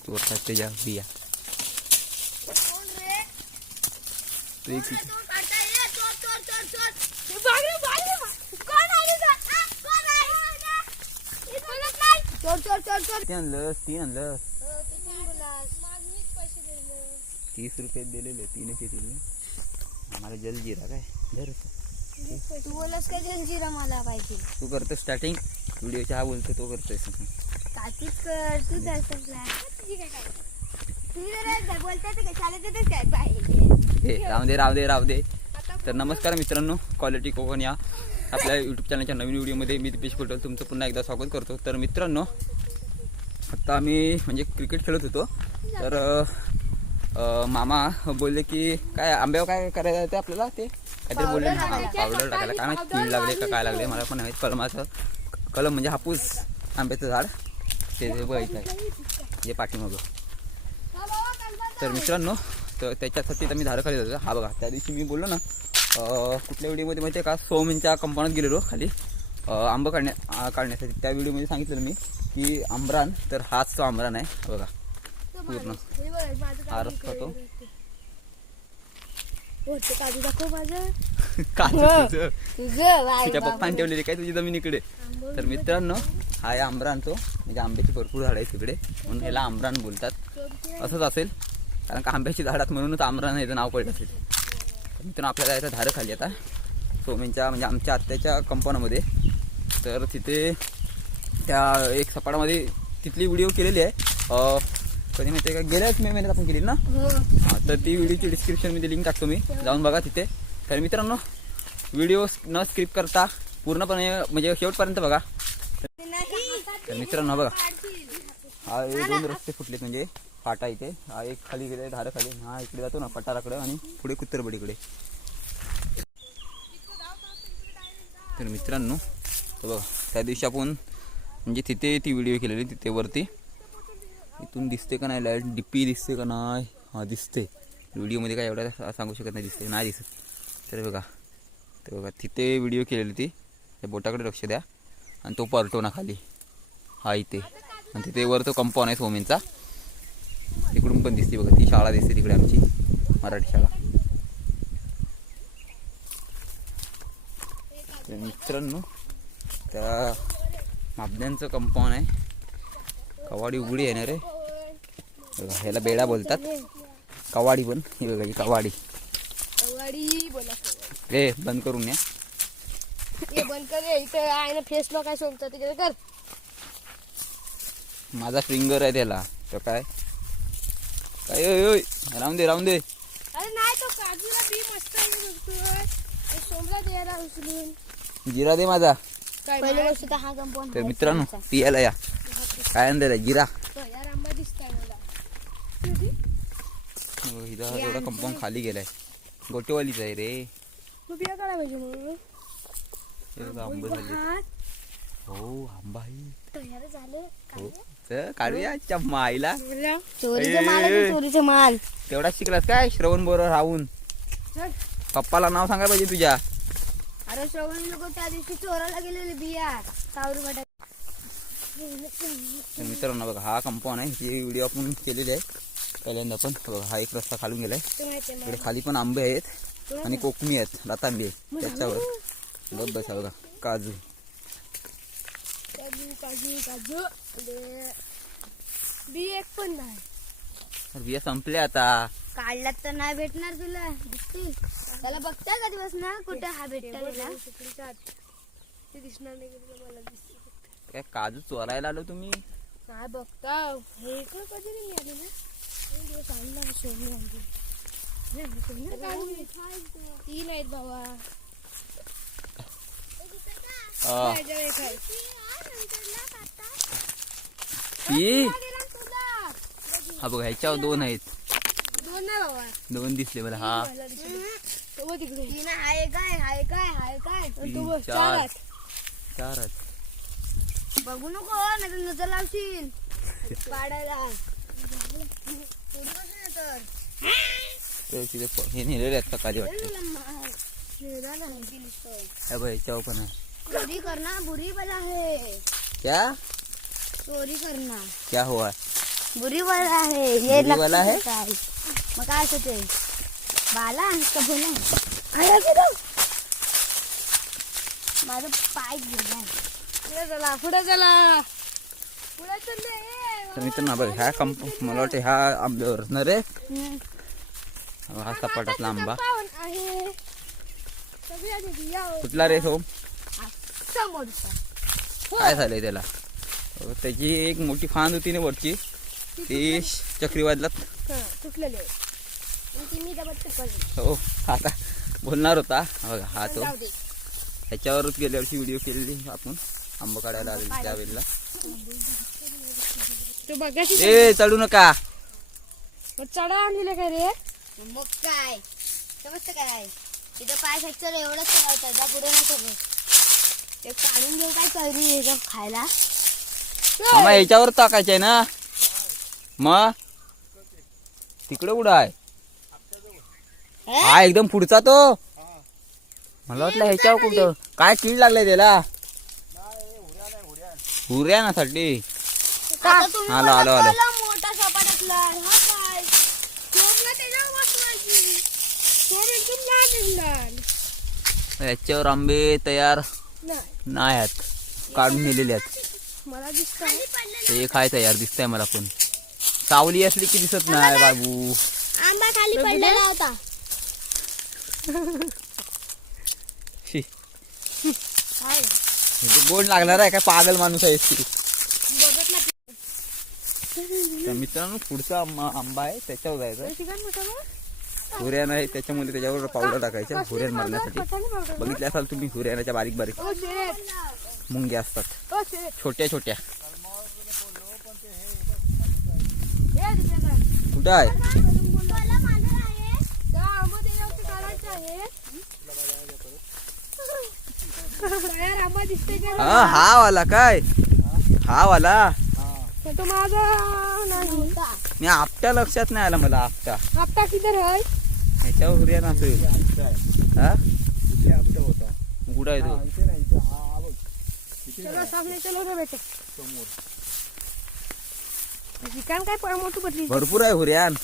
चोरतात त्याच्या बिया. तू एक आणलंस 30 रुपये दिलेले 3 येतील. आम्हाला जलजिरा काय धर. तू बोलस काय जलजिरा मला पाहिजे. तू करतो स्टार्टिंग व्हिडिओच्या हा बोलतो तो करतोय. काकीच कर तू दर्शनला राव दे. तर नमस्कार मित्रांनो, क्वालिटी कोकण या आपल्या यूट्यूब चॅनलच्या नवीन व्हिडिओमध्ये मी दीपेश पटेल तुमचं पुन्हा एकदा स्वागत करतो. तर मित्रांनो, आत्ता आम्ही म्हणजे क्रिकेट खेळत होतो. तर मामा बोलले की काय आंब्यावर काय करायचं ते आपल्याला ते काहीतरी बोलले ना, पावडर टाकायला. काय माहिती कीड लागले का काय लागले मला पण नाही. कलमाचं कलम म्हणजे हापूस आंब्याचं झाड ते बघायचं आहे जे पाठीमागं. तर मित्रांनो, तर त्याच्यासाठी तर मी झाडं खाली जातो. हा बघा, त्या दिवशी मी बोललो ना कुठल्या व्हिडिओमध्ये माहिती आहे का, सोमनच्या कंपाऊंडात गेलेलो खाली आंब काढण्यासाठी. त्या व्हिडिओमध्ये सांगितलेलं मी की आंबरान, तर हाच तो आंबरान आहे बघा पूर्ण. हा रस्ता तो तुझ्या पप्पाने ठेवलेली काय तुझी जमिनीकडे. तर मित्रांनो, हा आहे आंबरान तो, म्हणजे आंब्याची भरपूर झाड आहेत तिकडे म्हणून ह्याला आंबरान बोलतात. असंच असेल कारण का आंब्याची झाडात म्हणूनच आंबरान याचं नाव पडलं असेल. मित्रांनो, आपल्याला याचं झाडं खाली आता सोमेनच्या म्हणजे आमच्या आत्याच्या कंपाऊंडमध्ये. तर तिथे त्या एक सपाटामध्ये तिथली व्हिडिओ केलेली आहे. कधी माहिती आहे का, गेल्याच मे महिन्यात आपण केली ना. तर ती व्हिडिओची डिस्क्रिप्शनमध्ये लिंक टाकतो, मी जाऊन बघा तिथे. तर मित्रांनो, व्हिडिओ न स्किप करता पूर्णपणे म्हणजे शेवटपर्यंत बघा. तर मित्रांनो बघा, हा 2 रस्ते फुटलेत म्हणजे फाटा इथे. हा एक खाली गेले धारं खाली, हा इकडे जातो ना पठाराकडे आणि पुढे कुत्तरबडीकडे. तर मित्रांनो, तर बघा त्या दिवशी आपण म्हणजे तिथे ती व्हिडिओ केलेली तिथे वरती. इथून दिसते का नाही लाईट, डिप्पी दिसते का नाही. हा दिसते व्हिडिओमध्ये, काय एवढा सांगू शकत नाही दिसते नाही दिसत. तर बघा तिथे व्हिडिओ केलेली ती. त्या बोटाकडे लक्ष द्या. आणि तो पर्टोना खाली हा इथे, आणि तिथे वर तो कंपाऊंड आहे सोमेनचा. तिकडून पण दिसते बघा, ती शाळा दिसते तिकडे आमची मराठी शाळा. तर मित्रांनो, त्या मापद्यांचं कंपाऊंड आहे. कवाडी उघडी आहे ना रे बघा, ह्याला बेडा बोलतात. कवाडी पण ही बघा, ही कवाडी रे बंद करून या. बंद कर इथे आहे ना, फेसला काय सोडतं तिकडे कर. माझा फिंगर आहे त्याला. तर काय राहून दे. अरे नाही, तो काजूला बी मस्त आहे. सोमला द्यायला उचलून जिरा दे माझा. पहिली गोष्ट हा कंपाऊंड. तर मित्रांनो, पियाला या काय आणलेला जिरा. यार आंबा दिसताय मला. इथं एवढा कंपाऊंड खाली गेलाय. गोटेवालीच आहे रे. तू बिया काढा पाहिजे म्हणून आंबा झाले. हो आंबा आहे. तयार झाले. हो तर काढूया माईला. चोरीचा माल आहे, चोरीचा माल. तेवढा शिकलास काय श्रवण बरोबर राहून. पप्पाला नाव सांगायला पाहिजे तुझ्या. अरे श्रवण लोक त्या दिवशी चोराला गेलेले बिया कावरू वाटा. तर मित्रांनो बघा, हा कंपाऊंड आहे. ही व्हिडिओ आपण केलेली आहे पहिल्यांदा. पण बघा, हा एक रस्ता खालून गेलाय. इकडे खाली पण आंबे आहेत आणि कोकमी आहेत, रतांबी आहे त्याच्यावर. बघा बघा, काजू बी एक पण नाही. बिया संपल्या आता. काढल्यात तर नाही भेटणार तुला. त्याला बघताय का दिवस ना कुठे हा भेटता ते दिसणार नाही मला. दिसते काय काजू चोरायला आलो तुम्ही. काय बघता हे का कधी नाही आले ना. दिवस आणला सोने आणली. 3 आहेत बाबा. हा बघा, ह्याच्यावर 2 आहेत. 2 नाही बाबा, 2 दिसले मला. हा 3 आहे काय 4 बघू नको नाही तर नजर लावशील पाडायला. हे नेलेले आहेत सकाळी वाटतं. ह्याच्यावर पण आहे. बुरी करना बुरी बला है क्या. चोरी करना क्या हुआ? बुरी वाला है ये बुरी वाला है? मग काय असं ते बाला का बोला आया गेलो माझं पाय गेला पुढे चला पुढे चला पुढे चल तर मित्रांनो बघ ह्या मला वाटतं ह्या आंब्यावर असणार रे. हा सपाटातला आंबा. कुठला रे सोम? समोरचा काय झालंय त्याला? त्याची एक मोठी फांद होती ना वरची, ती चक्रीवादलात तुटलेली आहे. ती मी डबल पडली. हो आता बोलणार होता. बघा हा तो ह्याच्यावरच गेल्या वर्षी व्हिडिओ केलेली आपण आंबा काढायला आलेली त्यावेळेला. तो बघा ए चढू नका. चढा आणलेलं काय रे? मग काय समजतं काय तिथं पाय फ्रॅक्चर एवढंच चढावतं जा पुढे नाही करत ते काढून घेऊ काय कैरी खायला. आम्हा याच्यावर टाकायचंय ना. मग तिकडे कुठं आहे? हा एकदम पुढचा तो. मला वाटलं ह्याच्यावर कुठं काय कीड लागलाय त्याला. हुऱ्यानासाठी. आलो आलो आलो. मोठा सपाटातला हा काय चोरला त्याच्यावर बसवायची चोर एकदम लहान याच्यावर आंबे तयार नाही नाही आहेत, काढून नेलेले आहेत. मला दिसत ते काय तयार दिसतंय मला पण. सावली असली की दिसत नाही बाबू. आंबा खाली पडलेला होता. शी. हे गोड लागणार आहे काय? पागल माणूस आहे ती. तर मित्रांनो पुढचा आंबा आहे त्याच्यावर जायचं. हुऱ्यान आहे त्याच्यामुळे त्याच्यावर पावडर टाकायचं हुऱ्यान मारण्यासाठी. बघितले असाल तुम्ही हुऱ्यानाच्या बारीक बारीक मुंग्या असतात छोट्या छोट्या. कुठं आहे? हा हा वाला काय? हा वाला तो माझा नाही मी आपटा लक्षात नाही आला मला. आपटा आपटा किधर है? ह्याच्यावर हुऱ्यान असेल. हा कुठं आहे तो? चलो सामने चलो रे बेटे. चिकन काय मोठं बदली भरपूर आहे हुऱ्यान.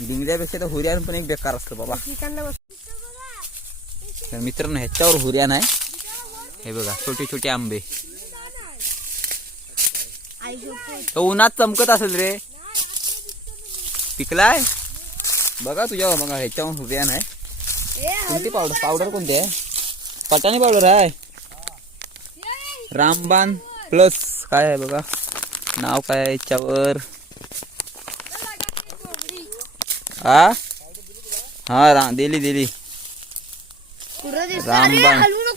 डिंगऱ्यापेक्षा तर हुऱ्यान पण एक बेकार असतं बाबा. चिकनला बस. तर मित्रांनो ह्याच्यावर हुऱ्यान आहे. हे बघा छोटे छोटे आंबे. तो उन्हात चमकत असेल रे. पिकलाय बघा तुझ्यावर. बघा ह्याच्यावर हुऱ्यान आहे. कोणती पावडर? पावडर कोणती आहे? पटाणी पावडर आहे. रामबाण प्लस काय आहे बघा नाव काय आहे याच्यावर. हा हा दिली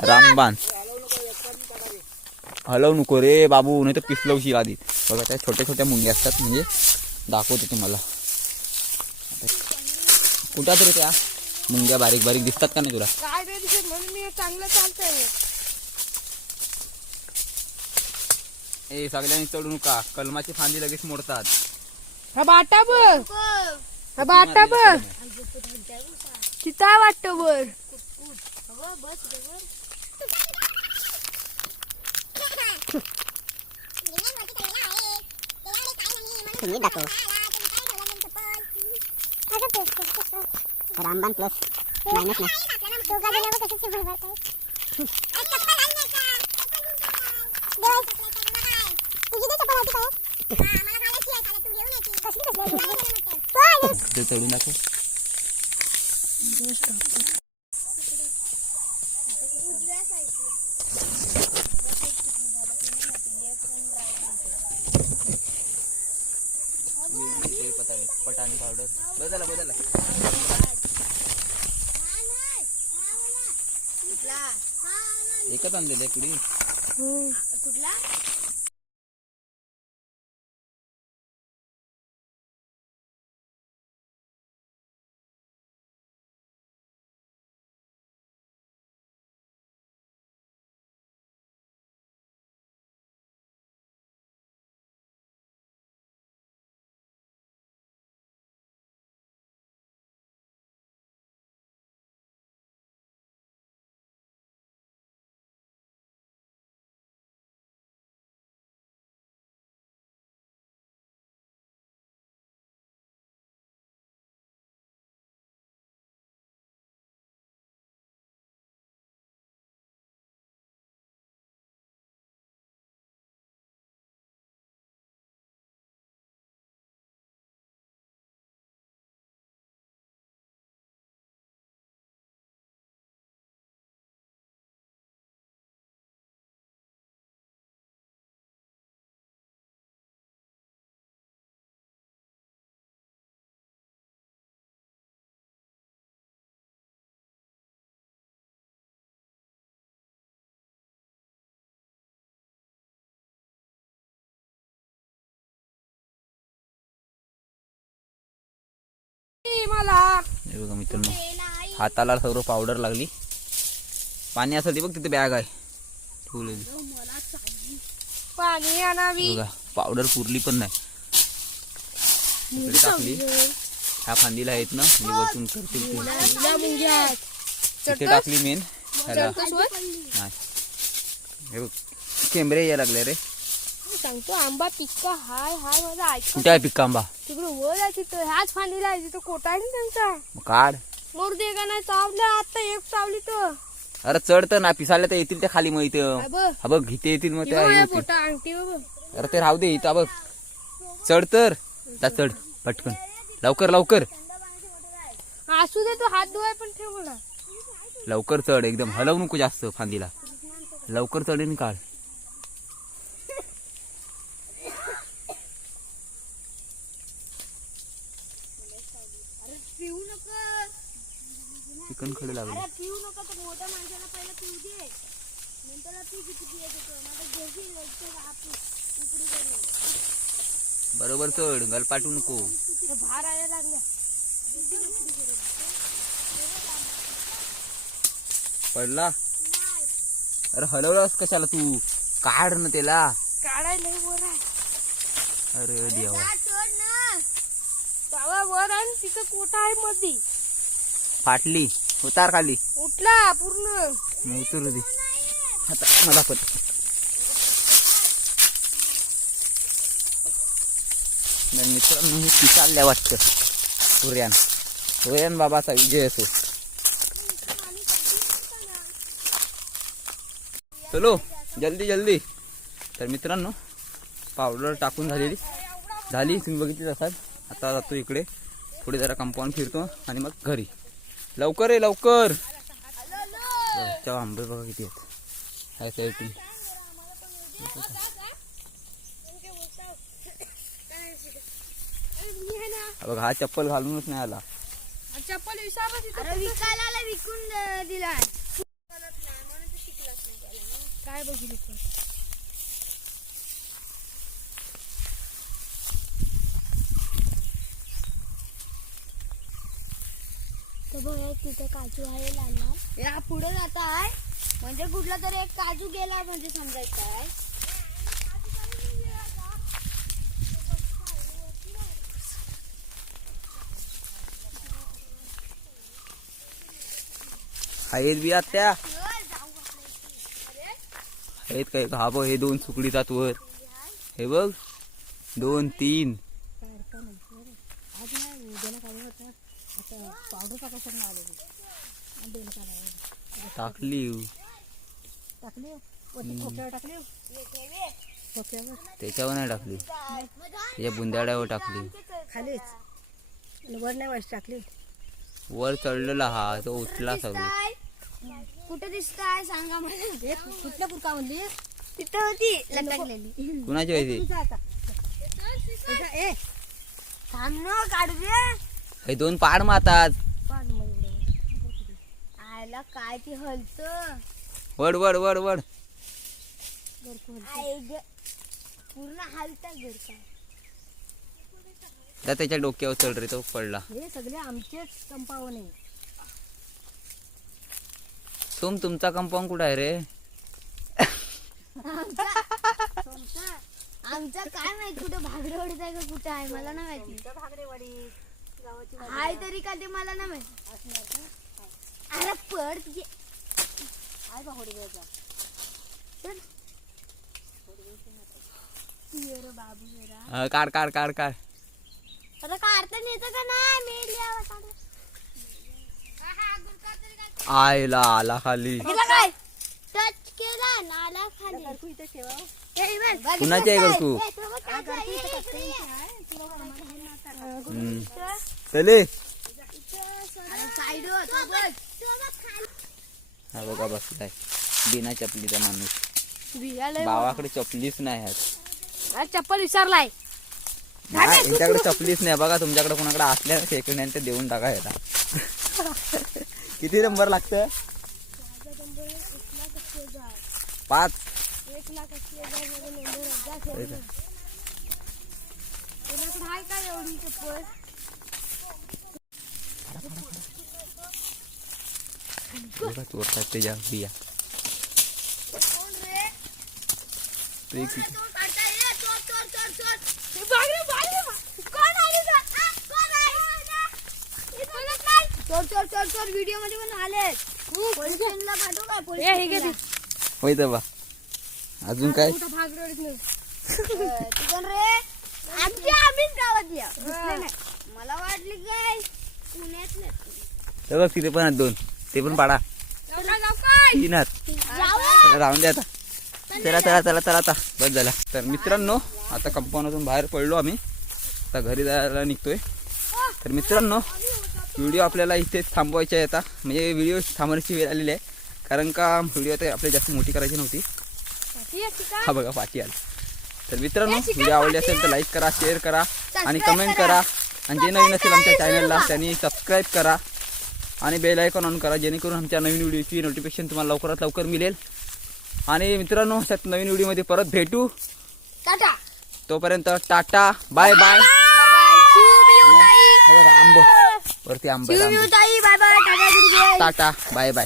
रामबाण. हलवू नको रे बाबू नाही तर पिसलवशील आधी. बघा त्या छोट्या छोट्या मुंग्या असतात म्हणजे दाखवते तुम्हाला. कुठं तरी त्या मुंग्या बारीक बारीक दिसतात का नाही तुला? काय रे दिसत म्हणून मी चांगलं चालतंय. ए सगळ्यांनी चढू नका. कलमाची फांदी लगेच मोडतात. हा बाटा बर हा बाटा बर चिता वाटत बर. रामबाण प्लस मायनस चढून दाखव. पटाणी पावडर बदला एकच आणलेलं आहे पुढे. कुठला मला. हे बघा मित्रांनो, हाताला सर्व पावडर लागली. पाणी असेल ते बघ, तिथे बॅग आहे ठेवलेली. पाणी आणावी. बघा पावडर पुरली पण नाही. इकडे टाकली. ह्या फांदीला आहेत ना, मी वरतून करतील तिथे टाकली मेन ह्याला. नाही हे बघ केंबरे यायला लागले रे. सांगतो आंबा पिक्का हाय हाय माझा ऐक. कुठे आहे पिक्का आंबा? तिकडे वर आहे तिथं. ह्याच फांदीला आहे तिथं. कोटा आहे ना त्यांचा. मग काढ. मोर दे का नाही चावल्या आता एक चावली तर. अरे चढ तर ना, पिसायला तर येतील त्या खाली. मग इथं काय बघ हा बघ इथे येतील. मग त्या हे होतील. फोटा अंगठी बघ. अरे ते राहू दे इथं बघ. चढ तर जा, चढ पटकन लवकर लवकर असू दे तू हात धुवाय पण ठेव मला. लवकर चढ. एकदम हलवू नको जास्त फांदीला. लवकर चढ आणि काढ. पिऊ नको. चिकन खडे लागले. अरे पिऊ नको तर मोठ्या माणसाला पहिला पिऊ दे. नंतर पी किती पियायचं तर. माझं घेशील उकडी करून. बरोबर चढ, गलपाटू नको. भार यायला लागल्या. पडला. अरे हलवलास कशाला तू? काढ ना त्याला. काढायला वर आहे. अरे देवा, बाबा वर आहे आणि तिथं कोटा आहे मध्ये. फाटली. उतार खाली. उठला पूर्ण. मग उतरू दे आता मला पण. नाही मित्रांनो, हे पिसाळल्या वाटतं. सूर्यान बाबाचा विजय असो. चलो जल्दी जल्दी. तर मित्रांनो, पावडर टाकून झाली. तुम्ही बघितलीच असाल. आता जातो इकडे थोडी जरा कंपाऊंड फिरतो आणि मग घरी. लवकर आहे लवकर. तेव्हा आंबे बघा किती आहेत. बघा हा चप्पल घालूनच नाही आला. चप्पल विकायला विकून दिला. काय बघितलं तिथे काजू आहे लाल. या पुढे जात आहे म्हणजे कुठला तरी एक काजू गेला म्हणजे समजायचं आहे. आहेत बिया त्या आहेत काय? हा बघ हे 2 सुकडीतात वर. हे बघ 2 3 टाकली. त्याच्यावर नाही टाकली, त्याच्या बुंदाड्यावर टाकली. खालीच वर नाही वरच टाकली. वर चढलेला हा तो उचला सगळं. कुठे दिसताय सांगा मला. कुठल्या पुरका म्हणली? तिथं होती लटकलेली. कुणाची व्हायची? थांब ना काढू दे. हे 2 पाड मातात. आयला काय ती हलत. वड वड वड वड पूर्ण हालता घर काय. त्याच्या डोक्यावर चढ रे, तो पडला. हे सगळे आमचेच कंपाऊंड आहे. तुमचा कंपाऊंड कुठं आहे रे? आमचा काय माहित कुठं भागरेवाडीत आहे का कुठं आहे मला नाही माहिती. हाय तरी का ते मला नाही माहिती. अरे पड घे. काढ काढ काढ काढ. आता काढता येतं का नाही? आयला आला खाली. काय टच केला नाला खाली. कुणाची आहे गरकू? चले. हा बघा बसलाय बिना चपलीचा माणूस. भावाकडे चपलीच नाही आहेत. चप्पल विचारलाय. यांच्याकडे चपलीच नाही. बघा तुमच्याकडे कोणाकडे असल्या सेकंड हँड ते देऊन टाका याला. किती नंबर लागतं? 5. 1,80,000 हाय का एवढी चप्पल? बघा चोरतात त्याच्या बिया. तो एक इथे. चोर व्हिडिओ मध्ये पण आले. पोलीस स्टेशनला पाठवू काय? पोलीस स्टेशनला. होय तर बा. अजून काय तू कोण रे? आम्हीच गावातल्या. दुसरे नाही. मला वाटलं काय पुण्यातले. तर बघ तिथे पण आहेत 2. ते पण पाडा. 3 आहेत. चला राहून द्या आता. चला चला चला चला आता बस झाला. तर मित्रांनो आता कंपाऊंडमधून बाहेर पडलो आम्ही. आता घरी जायला निघतोय. तर मित्रांनो व्हिडिओ आपल्याला इथेच थांबवायचा आहे आता. म्हणजे व्हिडिओ थांबवण्याची वेळ आलेली आहे. कारण का व्हिडिओ आता आपल्याला जास्त मोठी करायची नव्हती. हा बघा पाठी आली. तर मित्रांनो व्हिडिओ आवडली असेल तर लाईक करा, शेअर करा आणि कमेंट करा. आणि जे नवीन असेल आमच्या चॅनलला त्यांनी सबस्क्राईब करा आणि बेल आयकॉन ऑन करा, जेणेकरून आमच्या नवीन व्हिडिओची नोटिफिकेशन तुम्हाला लवकरात लवकर मिळेल. आणि मित्रांनो अशाच नवीन व्हिडिओमध्ये परत भेटू. टाटा. तोपर्यंत टाटा बाय बाय. आंबो वरती आंबे bye bye. Tata bye bye.